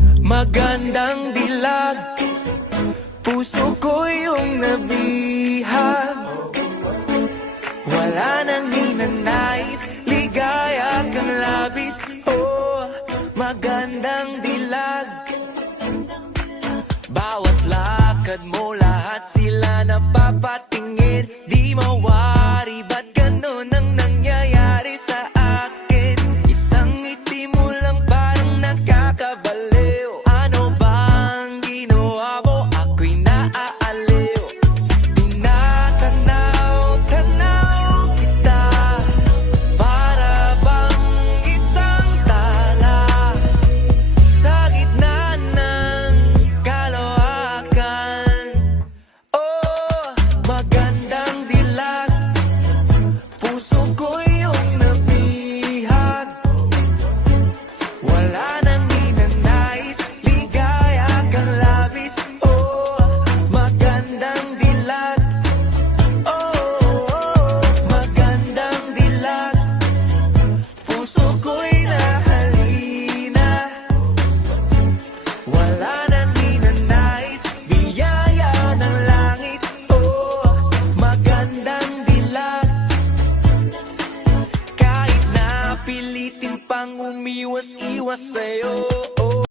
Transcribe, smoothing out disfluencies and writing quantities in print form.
Magandang dilag, puso ko yung nabihag. Wala nang ninanais, ligaya kang labis. Oh, magandang dilag. Bawat lakad mo, lahat sila napapatingin. Di mo